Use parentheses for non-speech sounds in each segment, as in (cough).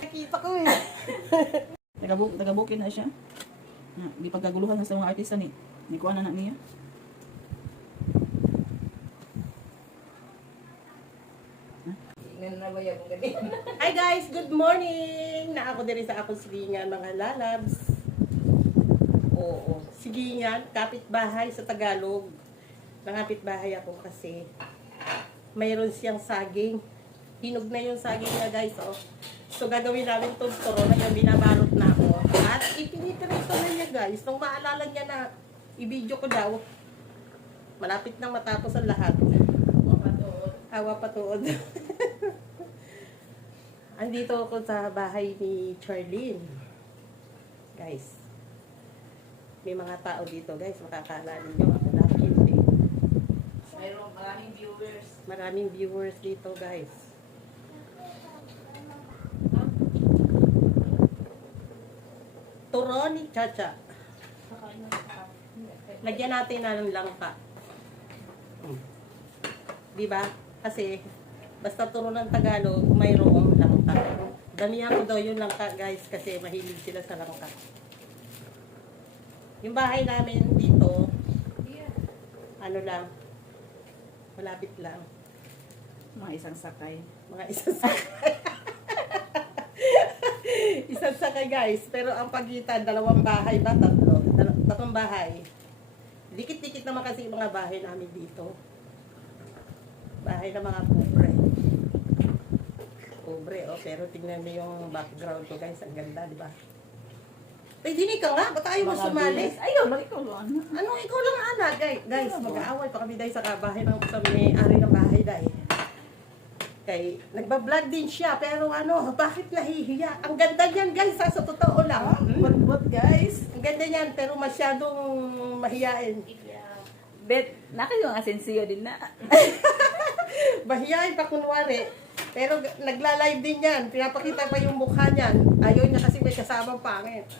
Nakita ko eh. Nagabuk nagabukin na siya. Na, di pagkaguluhan na sa mga artista ni. Ni kuha na niya. Hi guys, good morning! Na ako din sa akong silingan mga lalabs. Oo, silingan, kapitbahay sa Tagalog. Nangapitbahay ako kasi mayroon siyang saging. Hinog na yung saging niya guys, oh. So gagawin namin itong turo na yung binabalot na ako. At ipinitirito na niya guys. Nung maalala niya na i-video ko daw, malapit nang matapos ang lahat. Awa patuod. (laughs) Andito ako sa bahay ni Charlene. Guys. May mga tao dito, guys. Makakala ninyo. Ako dati hindi. Mayroong maraming viewers. Maraming viewers dito, guys. Turon ni Chacha. Lagyan natin na ng langka. Di ba? Kasi, basta turo ng Tagalog, mayroong langka. Damihan ko daw yung langka, guys, kasi mahilig sila sa langka. Yung bahay namin dito, ano lang, malapit lang. Mga isang sakay. Mga isang (laughs) sakay. isang sakay, guys. Pero ang pagitan, dalawang bahay ba? Tatlo. Tatlong bahay. Dikit-dikit naman kasi yung mga bahay namin dito. Bahay ng mga pobre. Pobre, oh. Pero tingnan mo yung background ko, guys. Ang ganda, di ba? Ay, dinig ka nga. Ba't ayaw mo sumali? Ayaw, balik ko lang. Ano, ikaw lang anak, guys. Guys, mag-aaway pa kami dahil sa kabahay ng sa may-ari ng bahay dahil. Kay, nagbablog din siya, pero ano, bakit nahihiya? Ang ganda niyan, guys, ha, sa totoo lang. Hmm? What, guys? Ang ganda niyan, pero masyadong mahiyain. Bet, nakayo ang asensiyo din na. (laughs) Mahiyain pa kunwari. Pero nagla-live din yan. Pinapakita pa yung mukha niyan. Ayaw niya kasi may kasamang pangit. (laughs)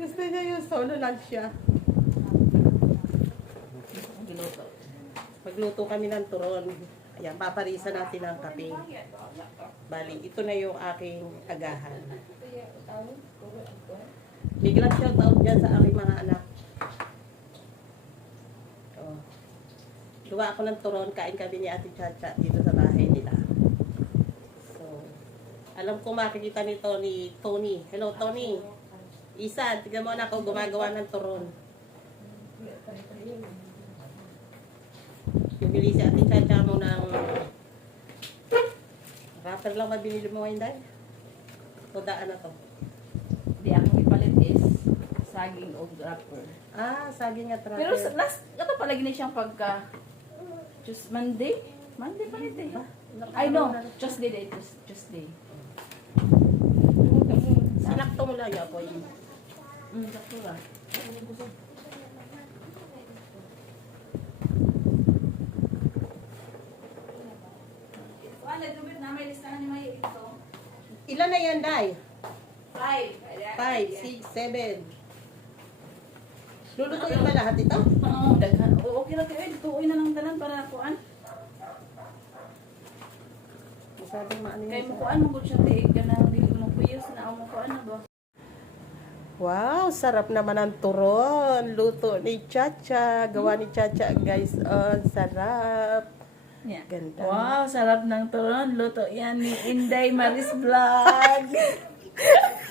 Gusto niya yung solo lunch siya. Magluto kami ng turon. Ayan, paparisa natin ang kape. Bali, ito na yung aking agahan. Biglang shout out dyan sa aking mga anak. Oh. Gawa ako ng turon, kain kami ni Ate Chacha dito sa bahay nila. So, alam ko makikita ni Tony, Tony. Hello, Tony. Isa, tignan mo na ako gumagawa ng turon. Bumili si Ate Chacha mo ng wrapper lang ba binili mo ngayon dahil? O daan na to? Di ang ipalit is saging o wrapper. Ah, saging at wrapper. Pero sa last, ito palagi na siyang pagka just Monday? Monday pa rin eh. I know, Tuesday day, Tues- Tuesday. Sinakto mo lang ako yun. Mm, sakto ba? Ano, dumit na may listahan ni Maya ito. Ilan na yan, Day? Five. Five, six, seven. Lulutuin ba lahat ito? Oo, daghan. Oo, okay na tayo. Tuoy na lang tanan para kuan. Masyadong maano Kaya yun. mo kuan gud siya tiig ka na dili mo kuyos na mo kuan na ba. Wow, sarap naman ang turon. Luto ni Chacha. Gawa ni Chacha, guys. Oh, sarap. Yeah. Ganda. Wow, sarap ng turon. Luto yan ni Inday Maris Vlog. (laughs)